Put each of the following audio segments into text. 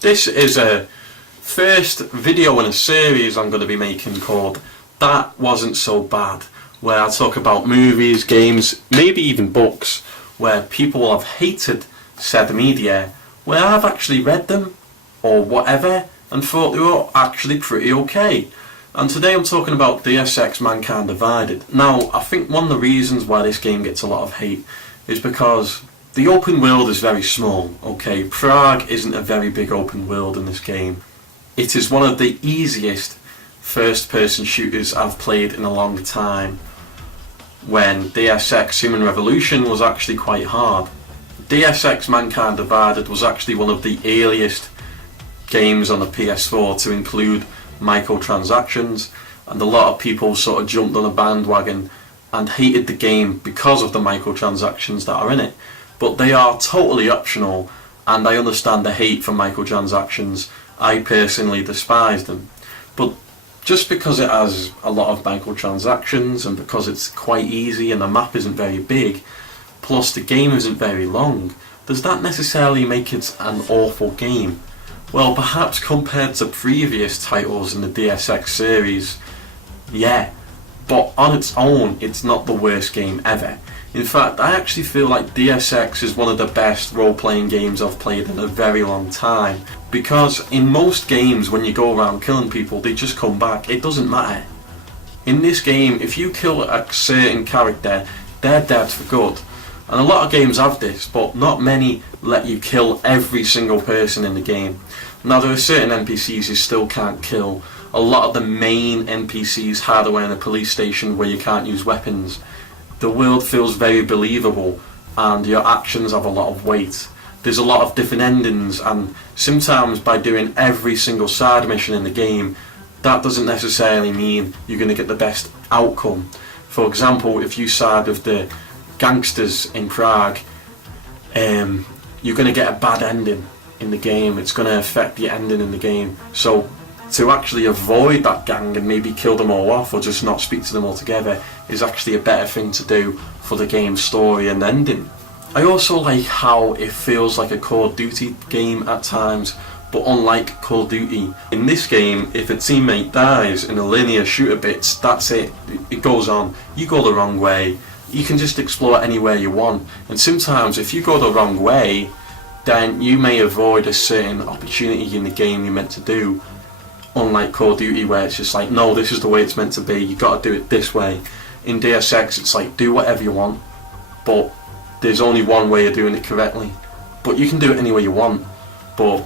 This is a first video in a series I'm going to be making called That Wasn't So Bad, where I talk about movies, games, maybe even books, where people have hated said media, where I've actually read them, or whatever, and thought they were actually pretty okay. And today I'm talking about Deus Ex Mankind Divided. Now, I think one of the reasons why this game gets a lot of hate is because the open world is very small, okay? Prague isn't a very big open world in this game. It is one of the easiest first-person shooters I've played in a long time, when Deus Ex Human Revolution was actually quite hard. Deus Ex Mankind Divided was actually one of the earliest games on the PS4 to include microtransactions, and a lot of people sort of jumped on a bandwagon and hated the game because of the microtransactions that are in it. But they are totally optional, and I understand the hate for microtransactions. I personally despise them. But just because it has a lot of microtransactions, and because it's quite easy and the map isn't very big, plus the game isn't very long, does that necessarily make it an awful game? Well, perhaps compared to previous titles in the Deus Ex series, yeah, but on its own it's not the worst game ever. In fact, I actually feel like Deus Ex is one of the best role-playing games I've played in a very long time, because in most games when you go around killing people, they just come back. It doesn't matter. In this game, if you kill a certain character, they're dead for good. And a lot of games have this, but not many let you kill every single person in the game. Now, there are certain NPCs you still can't kill. A lot of the main NPCs hide away in a police station where you can't use weapons. The world feels very believable, and your actions have a lot of weight. There's a lot of different endings, and sometimes by doing every single side mission in the game, that doesn't necessarily mean you're going to get the best outcome. For example, if you side with the gangsters in Prague, you're going to get a bad ending in the game. It's going to affect the ending in the game. So to actually avoid that gang and maybe kill them all off, or just not speak to them altogether, is actually a better thing to do for the game's story and ending. I also like how it feels like a Call of Duty game at times, but unlike Call of Duty, in this game, if a teammate dies in a linear shooter bits, that's it. It goes on. You go the wrong way, you can just explore anywhere you want, and sometimes if you go the wrong way, then you may avoid a certain opportunity in the game you're meant to do. Unlike Call of Duty, where it's just like, no, this is the way it's meant to be, you got to do it this way. In Deus Ex, it's like, do whatever you want, but there's only one way of doing it correctly. But you can do it any way you want, but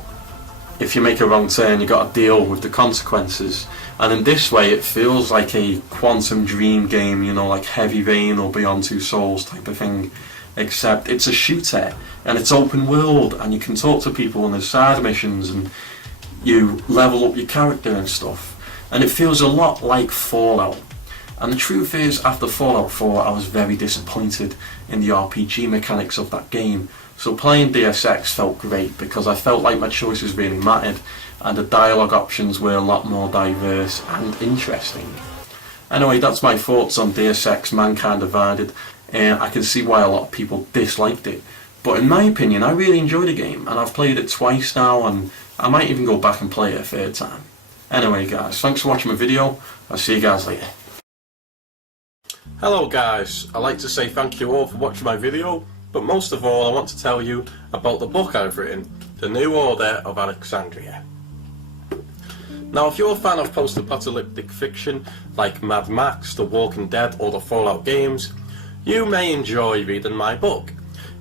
if you make a wrong turn, you got to deal with the consequences. And in this way, it feels like a Quantum Dream game, you know, like Heavy Rain or Beyond Two Souls type of thing, except it's a shooter and it's open world, and you can talk to people and there's side missions, and you level up your character and stuff, and it feels a lot like Fallout. And the truth is, after Fallout 4, I was very disappointed in the RPG mechanics of that game. So playing Deus Ex felt great, because I felt like my choices really mattered, and the dialogue options were a lot more diverse and interesting. Anyway, that's my thoughts on Deus Ex Mankind Divided. I can see why a lot of people disliked it, but in my opinion, I really enjoyed the game, and I've played it twice now, and I might even go back and play it a third time. Anyway guys, thanks for watching my video. I'll see you guys later. Hello guys, I'd like to say thank you all for watching my video, but most of all I want to tell you about the book I've written, The New Order of Alexandria. Now, if you're a fan of post-apocalyptic fiction like Mad Max, The Walking Dead or the Fallout games, you may enjoy reading my book.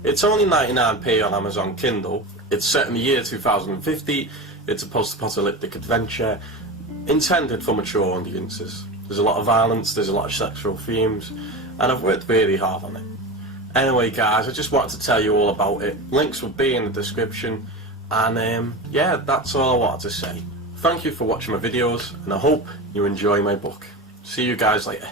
It's only 99p on Amazon Kindle. It's set in the year 2050, it's a post-apocalyptic adventure intended for mature audiences. There's a lot of violence, there's a lot of sexual themes, and I've worked really hard on it. Anyway guys, I just wanted to tell you all about it. Links will be in the description, and yeah, that's all I wanted to say. Thank you for watching my videos, and I hope you enjoy my book. See you guys later.